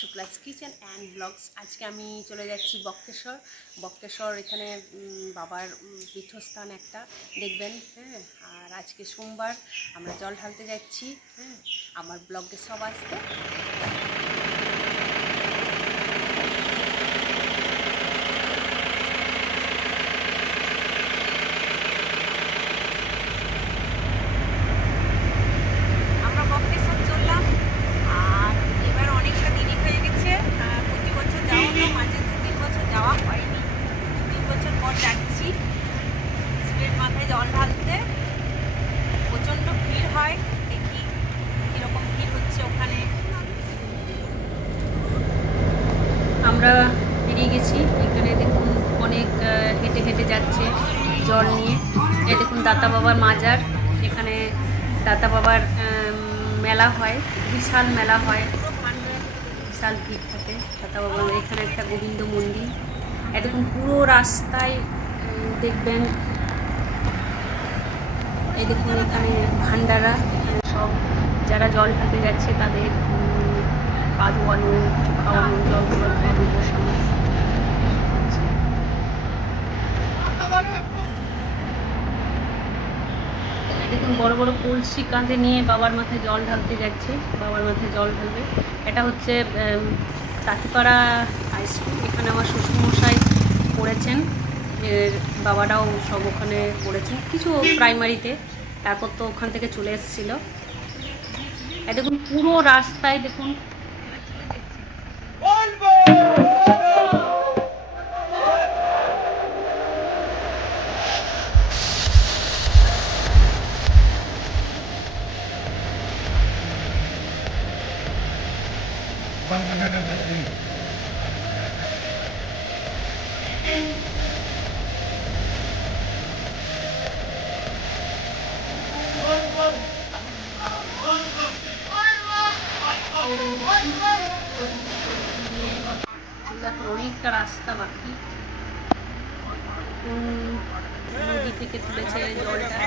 Shuklas kitchen and blogs. আজকে আমি চলে যাচ্ছি বক্রেশ্বর। এখানে বাবার পীঠস্থান একটা দেখবেন। হ্যাঁ, আর আজকে সোমবার আমরা জল ঢালতে যাচ্ছি। হ্যাঁ, আমার ব্লগে সব আসবে। জল ঢালতে প্রচণ্ড ভিড় হয়, দেখি কীরকম ভিড় হচ্ছে ওখানে। আমরা বেরিয়ে গেছি। এখানে দেখুন অনেক হেঁটে হেঁটে যাচ্ছে জল নিয়ে। এই দেখুন দাতা বাবার মাজার। এখানে দাতা বাবার মেলা হয়, বিশাল মেলা হয়, বিশাল ভিড় থাকে দাতা বাবার। এখানে একটা গোবিন্দ মন্দির। এই দেখুন পুরো রাস্তায় দেখবেন। এই দেখুন এখানে ভান্ডারা, সব যারা জল ঢালতে যাচ্ছে তাদের পা ধোয়ানো, খাওয়ানো, জল খাওয়ানো, বসানো। দেখুন বড় বড় কলসি কাঁধে নিয়ে বাবার মাথায় জল ঢালতে যাচ্ছে। বাবার মাথায় জল ঢালবে। এটা হচ্ছে তাঁতিপাড়া হাই স্কুল। এখানে আমার শ্বশুরমশাই পড়েছেন, বাবারাও সব ওখানে পড়েছেন, কিছু প্রাইমারিতে, তারপর তো ওখান থেকে চলে এসেছিল। দেখুন পুরো রাস্তায় দেখুন অনেকটা রাস্তা বাকি। নদী থেকে তুলেছে জলটা,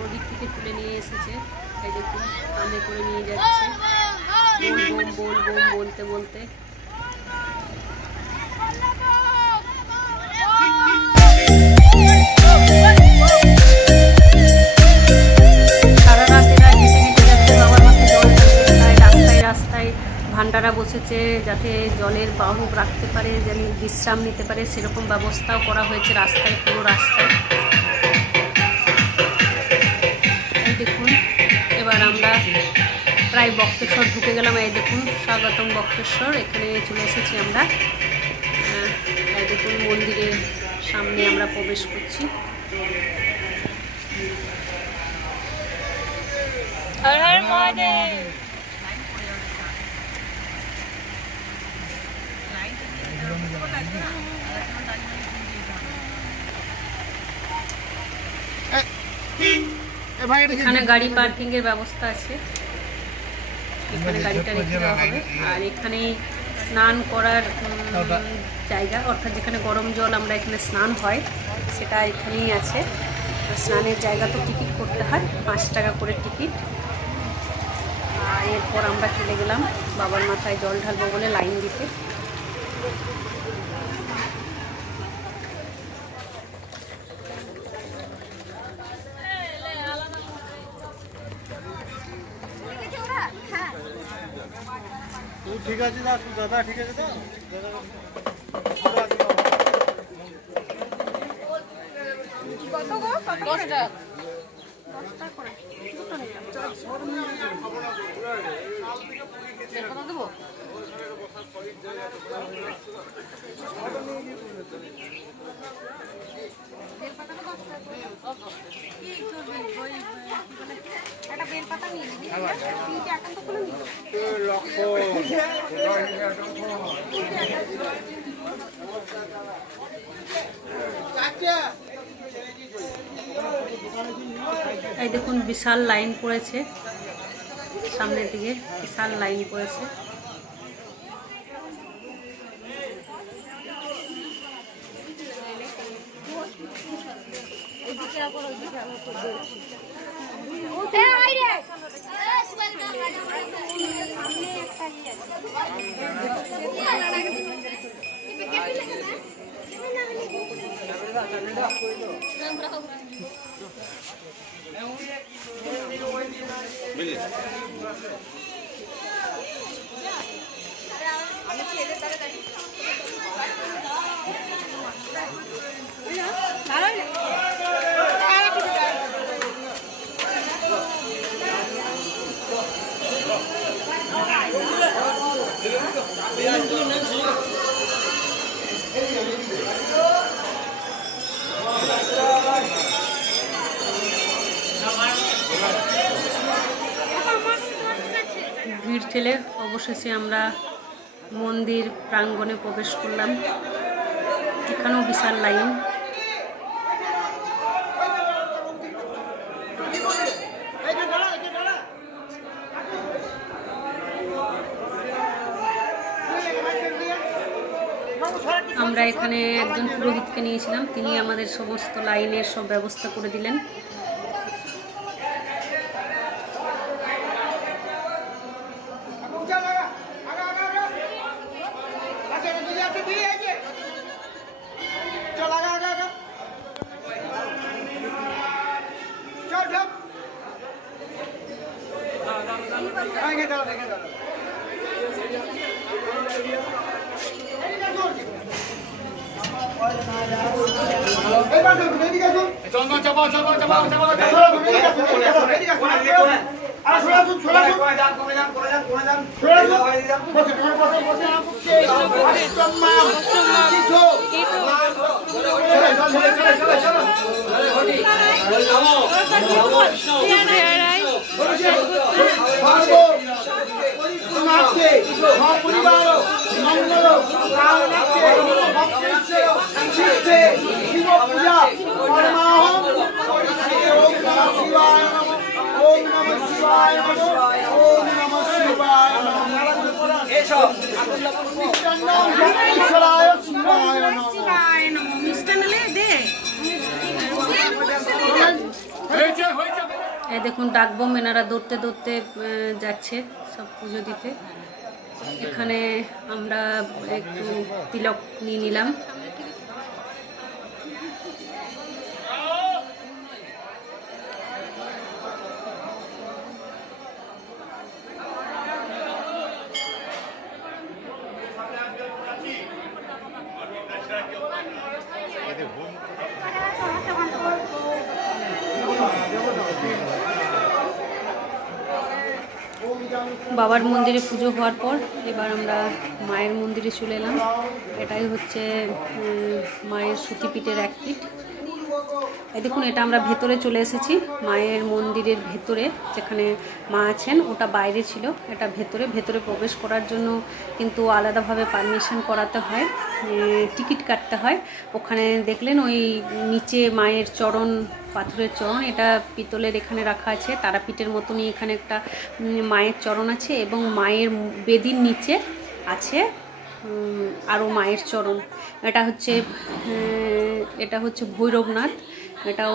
নদী থেকে তুলে নিয়ে এসেছে। এই দেখুন কাঁধে করে নিয়ে যাচ্ছে, বোল বোম বলতে বলতে। সারা রাত এরা হেঁটে হেঁটে যাচ্ছে বাবার মাথায় জল ঢালতে। রাস্তায় রাস্তায় ভান্ডারা বসেছে, যাতে জলের বাহক রাখতে পারে, যেন বিশ্রাম নিতে পারে, সেরকম ব্যবস্থাও করা হয়েছে রাস্তায়, পুরো রাস্তায়। এই দেখুন এবার আমরা প্রায় বক্রেশ্বর ঢুকে গেলাম। এই দেখুন স্বাগতম বক্রেশ্বর, এখানে চলে এসেছি আমরা। এই দেখুন মন্দিরের সামনে আমরা প্রবেশ করছি। হর হর মহাদেব। এখানে গাড়ি পার্কিং এর ব্যবস্থা আছে, এখানে গাড়িটা রেখে দেওয়া হবে। আর এখানে স্নান করার জায়গা, অর্থাৎ যেখানে গরম জল আমরা এখানে স্নান হয় সেটা এখানেই আছে। স্নানের জায়গা তো টিকিট করতে হয়, 5 টাকা করে টিকিট। আর এরপর আমরা চলে গেলাম বাবার মাথায় জল ঢালবো বলে লাইন দিতে। ঠিক আছে দাদা, ঠিক আছে তো দেবো। একটা বেলপাতা নিয়ে নিবি, 3টে একান্ত করে নিবি। এই দেখুন বিশাল লাইন পড়েছে, সামনের দিকে বিশাল লাইন পড়েছে। ভিড় ঠেলে অবশেষে আমরা মন্দির প্রাঙ্গণে প্রবেশ করলাম। এখানেও বিশাল লাইন। আমরা এখানে একজন পুরোহিতকে নিয়েছিলাম, তিনি আমাদের সমস্ত লাইনের সব ব্যবস্থা করে দিলেন। দেখুন ডাকবো মেনারা দৌড়তে দৌড়তে যাচ্ছে সব পুজো দিতে। এখানে আমরা একটু তিলক নিয়ে নিলাম। বাবার মন্দিরে পুজো হওয়ার পর এবার আমরা মায়ের মন্দিরে চলে এলাম। এটাই হচ্ছে মায়ের সতীপীঠের এক পিঠ। এই দেখুন এটা আমরা ভেতরে চলে এসেছি, মায়ের মন্দিরের ভেতরে যেখানে মা আছেন ওটা বাইরে ছিল, এটা ভেতরে প্রবেশ করার জন্য কিন্তু আলাদাভাবে পারমিশন করাতে হয়, টিকিট কাটতে হয়। ওখানে দেখলেন ওই নিচে মায়ের চরণ, পাথরের চরণ, এটা পিতলের এখানে রাখা আছে। তারাপীঠের মতনই এখানে একটা মায়ের চরণ আছে এবং মায়ের বেদির নিচে আছে আরও মায়ের চরণ। এটা হচ্ছে ভৈরবনাথ, এটাও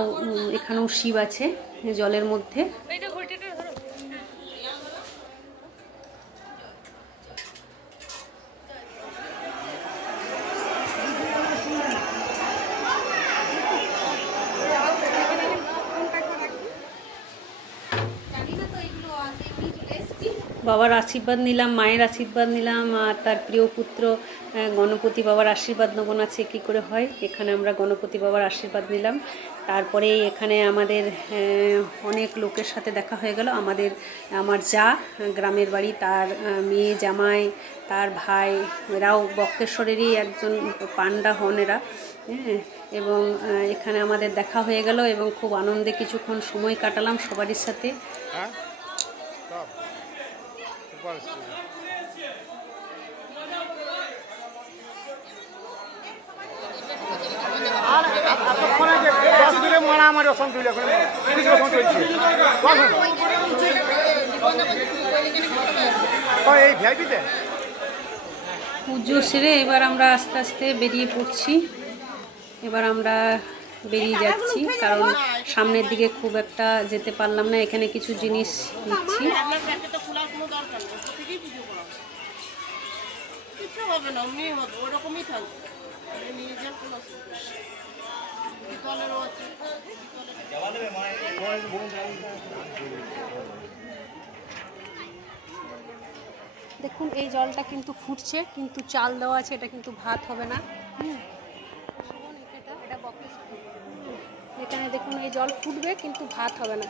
এখানেও শিব আছে জলের মধ্যে। বাবার আশীর্বাদ নিলাম, মায়ের আশীর্বাদ নিলাম, আর তার প্রিয় পুত্র গণপতি বাবার আশীর্বাদ নেব না সে কী করে হয়। এখানে আমরা গণপতি বাবার আশীর্বাদ নিলাম। তারপরে এখানে আমাদের অনেক লোকের সাথে দেখা হয়ে গেল। আমার যা গ্রামের বাড়ি, তার মেয়ে জামাই, তার ভাই, এরাও বক্রেশ্বরেরই একজন পান্ডা হন এরা। এবং এখানে আমাদের দেখা হয়ে গেল এবং খুব আনন্দে কিছুক্ষণ সময় কাটালাম সবারই সাথে। পুজো সেরে এবার আমরা আস্তে আস্তে বেরিয়ে পড়ছি। এবার আমরা বেরিয়ে যাচ্ছি, কারণ সামনের দিকে খুব একটা যেতে পারলাম না। এখানে কিছু জিনিস নিচ্ছি। দেখুন এই জলটা কিন্তু ফুটছে, কিন্তু চাল দেওয়া আছে, এটা কিন্তু ভাত হবে না। এখানে দেখুন এই জল ফুটবে, কিন্তু ভাত হবে না।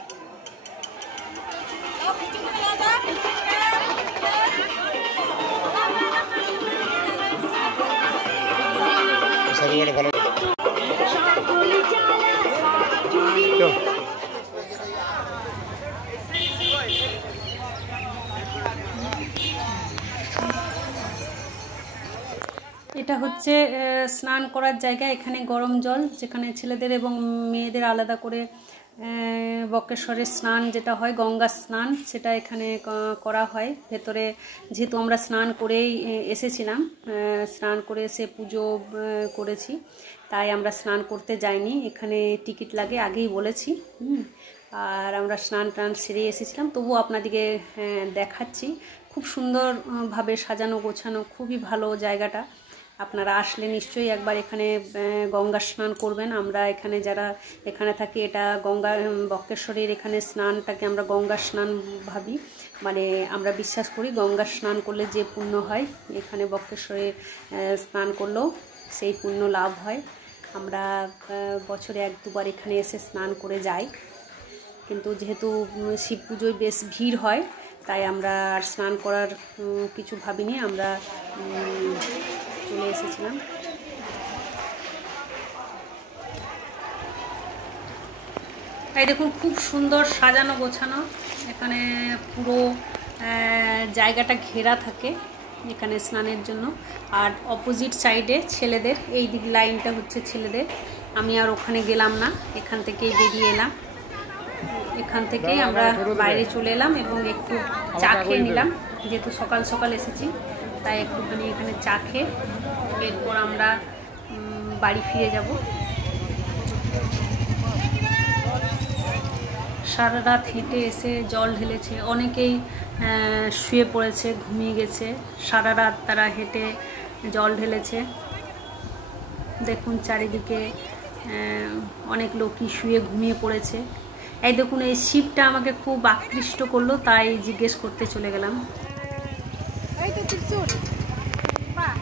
এটা হচ্ছে স্নান করার জায়গা। এখানে গরম জল, যেখানে ছেলেদের এবং মেয়েদের আলাদা করে বক্রেশ্বরের স্নান যেটা হয়, গঙ্গা স্নান, সেটা এখানে করা হয়। ভেতরে যেহেতু আমরা স্নান করেই এসেছিলাম, স্নান করে এসে পুজো করেছি, তাই আমরা স্নান করতে যাইনি। এখানে টিকিট লাগে, আগেই বলেছি। আর আমরা স্নান টান সেরে এসেছিলাম, তবুও আপনাদেরকে দেখাচ্ছি। খুব সুন্দরভাবে সাজানো গোছানো, খুবই ভালো জায়গাটা। আপনারা আসলে নিশ্চয়ই একবার এখানে গঙ্গা স্নান করবেন। আমরা এখানে যারা এখানে থাকি, এটা গঙ্গা বক্রেশ্বরের এখানে স্নানটাকে আমরা গঙ্গা স্নান ভাবি। মানে আমরা বিশ্বাস করি গঙ্গা স্নান করলে যে পুণ্য হয়, এখানে বক্রেশ্বরে স্নান করলেও সেই পুণ্য লাভ হয়। আমরা বছরে 1-2 বার এখানে এসে স্নান করে যাই, কিন্তু যেহেতু শিব পুজোয় বেশ ভিড় হয়, তাই আমরা আর স্নান করার কিছু ভাবিনি, আমরা চলে এসেছিলাম। এই দেখুন খুব সুন্দর সাজানো গোছানো। এখানে পুরো জায়গাটা ঘেরা থাকে এখানে স্নানের জন্য। আর অপোজিট সাইডে ছেলেদের, এই দিক লাইনটা হচ্ছে ছেলেদের। আমি আর ওখানে গেলাম না, এখান থেকেই বেরিয়ে এলাম। এখান থেকেই আমরা বাইরে চলে এলাম এবং একটু চা খেয়ে নিলাম। যেহেতু সকাল সকাল এসেছি, তাই একটুখানি এখানে চা খেয়ে এরপর আমরা বাড়ি ফিরে যাব। সারা রাত হেঁটে এসে জল ঢেলেছে, অনেকেই শুয়ে পড়েছে, ঘুমিয়ে গেছে। সারা রাত তারা হেঁটে জল ঢেলেছে। দেখুন চারিদিকে অনেক লোকই শুয়ে ঘুমিয়ে পড়েছে। এই দেখুন এই শিবটা আমাকে খুব আকৃষ্ট করলো, তাই জিজ্ঞেস করতে চলে গেলাম। এই তো ত্রিশূল, বাহ,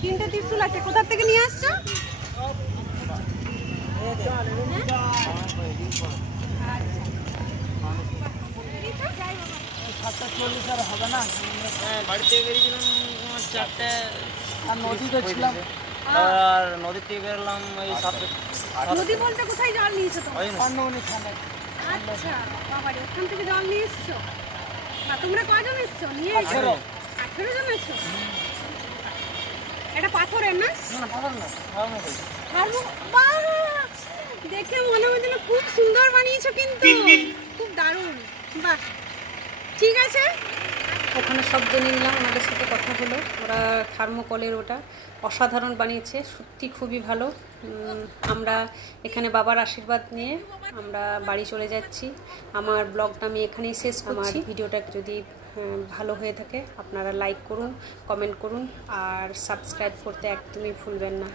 3টে ত্রিশূল আছে। কোথা থেকে নিয়ে আসছো? হবে না, বাড়িতে বেরিয়েছিলাম 4টে, আর নদীতে ছিলাম, আর নদী থেকে বেরলাম ওই 7টে। নদী বলতে কোথায় জল নিয়েছো তো? আচ্ছা বাবা, ওখান থেকে জল নিয়ে এসছো। তোমরা কয়জন এসছো? নিয়ে 18 জন এসছো। এটা পাথরের না? দেখে মনে হচ্ছিল খুব সুন্দর বানিয়েছো, কিন্তু খুব দারুণ। বাহ, ঠিক আছে। ওখানে সব জেনে নিলাম, ওনাদের সাথে কথা হলো। ওরা থার্মোকলের ওটা অসাধারণ বানিয়েছে, সত্যি খুবই ভালো। আমরা এখানে বাবার আশীর্বাদ নিয়ে আমরা বাড়ি চলে যাচ্ছি। আমার ব্লগটা আমি এখানেই শেষ করছি। আমার ভিডিওটা যদি ভালো হয়ে থাকে আপনারা লাইক করুন, কমেন্ট করুন, আর সাবস্ক্রাইব করতে একদমই ভুলবেন না।